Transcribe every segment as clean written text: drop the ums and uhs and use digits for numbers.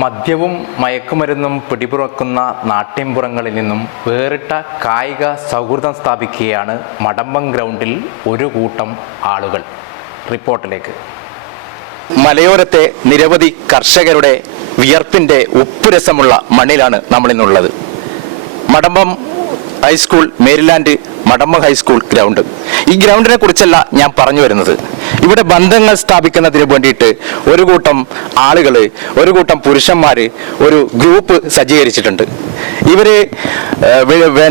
മദ്യവും മയക്കുമരുന്നും പിടിപുറക്കുന്ന നാട്ടിൻപുറങ്ങളിൽ നിന്നും വേറിട്ട കായിക സൗഹൃദം സ്ഥാപിക്കുകയാണ് മടമ്പം ഗ്രൗണ്ടിൽ ഒരു കൂട്ടം ആളുകൾ. റിപ്പോർട്ടിലേക്ക്. മലയോരത്തെ നിരവധി കർഷകരുടെ വിയർപ്പിൻ്റെ ഉപ്പുരസമുള്ള മണ്ണിലാണ് നമ്മളിന്നുള്ളത്. Madampam high school, Maryland Madampam high school ground. ഈ ഗ്രൗണ്ടിനെ കുറിച്ചല്ല ഞാൻ പറഞ്ഞു വരുന്നത്. ഇവിടെ ബന്ധങ്ങൾ സ്ഥാപിക്കുന്നതിന് വേണ്ടിയിട്ട് ഒരു കൂട്ടം ആളുകൾ, ഒരു കൂട്ടം പുരുഷന്മാർ ഒരു ഗ്രൂപ്പ് സജ്ജീകരിച്ചിട്ടുണ്ട്. ഇവര്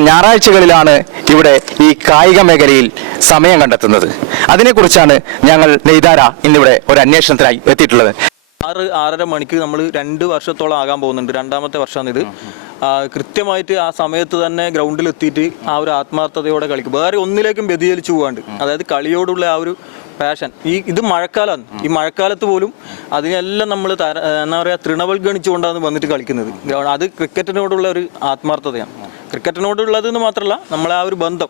ഞായറാഴ്ചകളിലാണ് ഇവിടെ ഈ കായിക മേഖലയിൽ സമയം കണ്ടെത്തുന്നത്. അതിനെക്കുറിച്ചാണ് ഞങ്ങൾ നെയ്താര ഇന്നിവിടെ ഒരു അന്വേഷണത്തിനായി എത്തിയിട്ടുള്ളത്. 6-6:30 മണിക്ക് നമ്മൾ 2 വർഷത്തോളം ആകാൻ പോകുന്നുണ്ട്. 2ാമത്തെ വർഷമാണ് ഇത്. കൃത്യമായിട്ട് ആ സമയത്ത് തന്നെ ഗ്രൗണ്ടിൽ എത്തിയിട്ട് ആ ഒരു ആത്മാർത്ഥതയോടെ കളിക്കും. വേറെ ഒന്നിലേക്കും വ്യതിചലിച്ചു പോകാണ്ട്, അതായത് കളിയോടുള്ള ആ ഒരു പാഷൻ. ഇത് മഴക്കാലമാണ്. ഈ മഴക്കാലത്ത് പോലും അതിനെല്ലാം നമ്മൾ എന്താ പറയുക, തൃണവൽഗണിച്ചുകൊണ്ടാണ് വന്നിട്ട് കളിക്കുന്നത്. അത് ക്രിക്കറ്റിനോടുള്ള ഒരു ആത്മാർത്ഥതയാണ്. ക്രിക്കറ്റിനോടുള്ളതെന്ന് മാത്രമല്ല, നമ്മളെ ആ ഒരു ബന്ധം,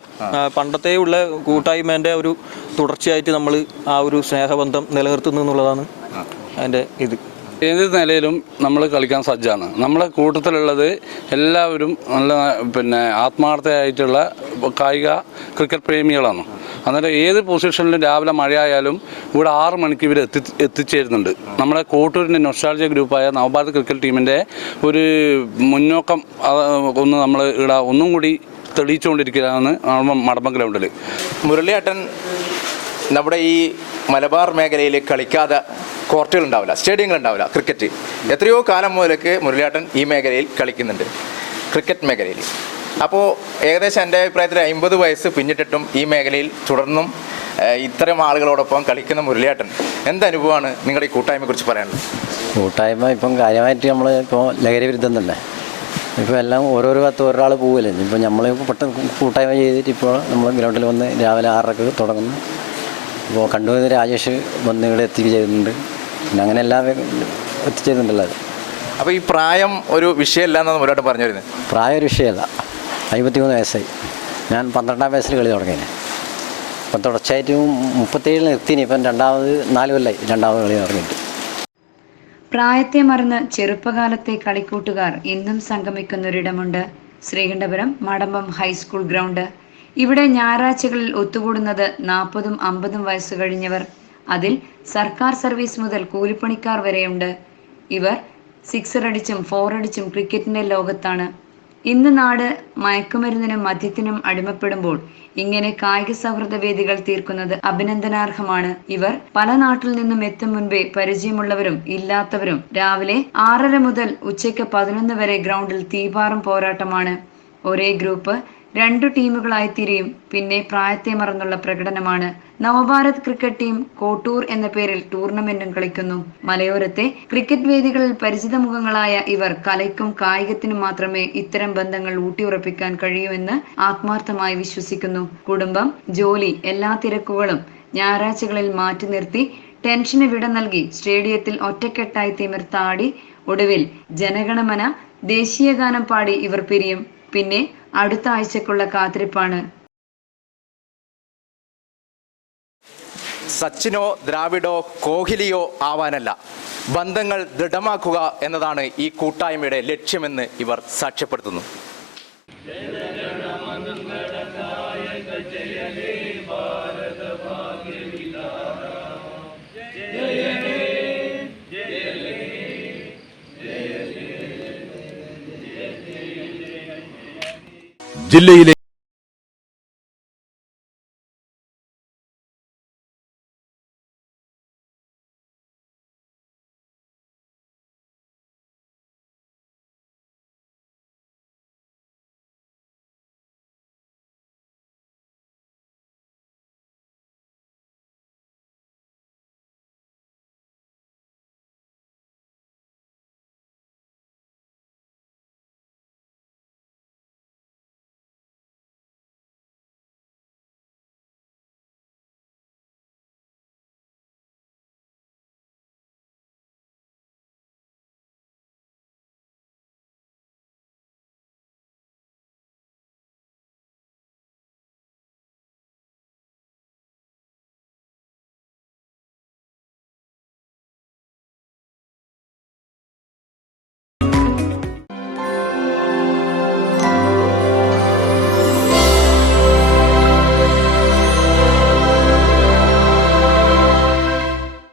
പണ്ടത്തെ ഉള്ള കൂട്ടായ്മേൻ്റെ ഒരു തുടർച്ചയായിട്ട് നമ്മൾ ആ ഒരു സ്നേഹബന്ധം നിലനിർത്തുന്നു എന്നുള്ളതാണ് അതിൻ്റെ ഇത്. ഏത് നിലയിലും നമ്മൾ കളിക്കാൻ സജ്ജാണ്. നമ്മളെ കൂട്ടത്തിലുള്ളത് എല്ലാവരും നല്ല ആത്മാർത്ഥമായിട്ടുള്ള കായിക ക്രിക്കറ്റ് പ്രേമികളാണ്. അന്നേരം ഏത് പൊസിഷനിലും രാവിലെ മഴയായാലും ഇവിടെ 6 മണിക്ക് ഇവർ എത്തിച്ചേരുന്നുണ്ട്. നമ്മളെ കോട്ടൂരിൻ്റെ നൊസ്റ്റാൾജിയ ഗ്രൂപ്പായ നവഭാരത് ക്രിക്കറ്റ് ടീമിൻ്റെ ഒരു മുന്നോക്കം ഒന്ന് നമ്മൾ ഇവിടെ ഒന്നും കൂടി തെളിയിച്ചുകൊണ്ടിരിക്കുകയാണ് മടമ്പം ഗ്രൗണ്ടിൽ. മുരളിയേട്ടൻ നമ്മുടെ ഈ മലബാർ മേഖലയിൽ കളിക്കാതെ കോർട്ടുകൾ ഉണ്ടാവില്ല, സ്റ്റേഡിയങ്ങൾ ഉണ്ടാവില്ല. ക്രിക്കറ്റ് എത്രയോ കാലം മുതലൊക്കെ മുരളിയേട്ടൻ ഈ മേഖലയിൽ കളിക്കുന്നുണ്ട്, ക്രിക്കറ്റ് മേഖലയിൽ. അപ്പോൾ ഏകദേശം എൻ്റെ അഭിപ്രായത്തിൽ 50 വയസ്സ് പിന്നിട്ടിട്ടും ഈ മേഖലയിൽ തുടർന്നും ഇത്തരം ആളുകളോടൊപ്പം കളിക്കുന്ന മുരളിയേട്ടൻ എന്തനുഭവമാണ് നിങ്ങളുടെ ഈ കൂട്ടായ്മയെക്കുറിച്ച് പറയാനുള്ളത്? കൂട്ടായ്മ ഇപ്പം കാര്യമായിട്ട് നമ്മൾ ഇപ്പോൾ ലഹരി വിരുദ്ധം തന്നെ. ഇപ്പോൾ എല്ലാം ഓരോരോ ഭാഗത്ത് ഒരാൾ പോവില്ലേ. ഇപ്പോൾ നമ്മൾ പെട്ടെന്ന് കൂട്ടായ്മ ചെയ്തിട്ട് ഇപ്പോൾ നമ്മൾ ഗ്രൗണ്ടിൽ വന്ന് രാവിലെ 6:30 തുടങ്ങുന്നു. ഇപ്പോൾ കണ്ടുവന്ന് രാജേഷ് വന്ന് ഇവിടെ എത്തിച്ചേരുന്നുണ്ട്. പിന്നെ അങ്ങനെ എല്ലാം എത്തിച്ചേരുന്നുണ്ടല്ലോ. അത് അപ്പോൾ ഈ പ്രായം ഒരു വിഷയമല്ല എന്നാണ് മുരളിയേട്ടൻ പറഞ്ഞു വരുന്നത്? പ്രായം ഒരു വിഷയമല്ല. 53 വയസ്സായി. ഞാൻ 12ാം വയസ്സിൽ കളി തുടങ്ങിയത്. ഇപ്പം തുടർച്ചയായിട്ട് 37 നിർത്തിന്. ഇപ്പം 4 കൊല്ലമായി രണ്ടാമത് കളി തുടങ്ങിയിട്ട്. പ്രായത്തെ മറന്ന് ചെറുപ്പകാലത്തെ കളിക്കൂട്ടുകാർ ഇന്നും സംഗമിക്കുന്നൊരിടമുണ്ട്. Sreekandapuram Madampam high school ground. ഇവിടെ ഞായറാഴ്ചകളിൽ ഒത്തുകൂടുന്നത് 40ഉം 50ഉം വയസ്സ് കഴിഞ്ഞവർ. അതിൽ സർക്കാർ സർവീസ് മുതൽ കൂലിപ്പണിക്കാർ വരെയുണ്ട്. ഇവർ 6 അടിച്ചും 4 അടിച്ചും ക്രിക്കറ്റിന്റെ ലോകത്താണ്. ഇന്ന് നാട് മയക്കുമരുന്നിനും മദ്യത്തിനും അടിമപ്പെടുമ്പോൾ ഇങ്ങനെ കായിക സൗഹൃദ വേദികൾ തീർക്കുന്നത് അഭിനന്ദനാർഹമാണ്. ഇവർ പല നാട്ടിൽ നിന്നും എത്തും മുൻപേ പരിചയമുള്ളവരും ഇല്ലാത്തവരും രാവിലെ 6:30 മുതൽ ഉച്ചയ്ക്ക് 11 വരെ ഗ്രൗണ്ടിൽ തീപാറും പോരാട്ടമാണ്. ഒരേ ഗ്രൂപ്പ് 2 ടീമുകളായി തിരിയും. പിന്നെ പ്രായത്തെ മറന്നുള്ള പ്രകടനമാണ്. നവഭാരത് ക്രിക്കറ്റ് ടീം കോട്ടൂർ എന്ന പേരിൽ ടൂർണമെന്റും കളിക്കുന്നു. മലയോരത്തെ ക്രിക്കറ്റ് വേദികളിൽ പരിചിത മുഖങ്ങളായ ഇവർ കലയ്ക്കും കായികത്തിനും മാത്രമേ ഇത്തരം ബന്ധങ്ങൾ ഊട്ടിയുറപ്പിക്കാൻ കഴിയൂവെന്ന് ആത്മാർത്ഥമായി വിശ്വസിക്കുന്നു. കുടുംബം, ജോലി, എല്ലാ തിരക്കുകളും ഞായറാഴ്ചകളിൽ മാറ്റി നിർത്തി ടെൻഷന് വിട നൽകി സ്റ്റേഡിയത്തിൽ ഒറ്റക്കെട്ടായി തിമിർത്താടി ഒടുവിൽ ജനഗണമന ദേശീയഗാനം പാടി ഇവർ പിരിയും. പിന്നെ അടുത്ത ആഴ്ചക്കുള്ള കാത്തിരിപ്പാണ്. സച്ചിനോ ദ്രാവിഡോ കോഹ്ലിയോ ആവാനല്ല, ബന്ധങ്ങൾ ദൃഢമാക്കുക എന്നതാണ് ഈ കൂട്ടായ്മയുടെ ലക്ഷ്യമെന്ന് ഇവർ സാക്ഷ്യപ്പെടുത്തുന്നു. ജില്ലയിലെ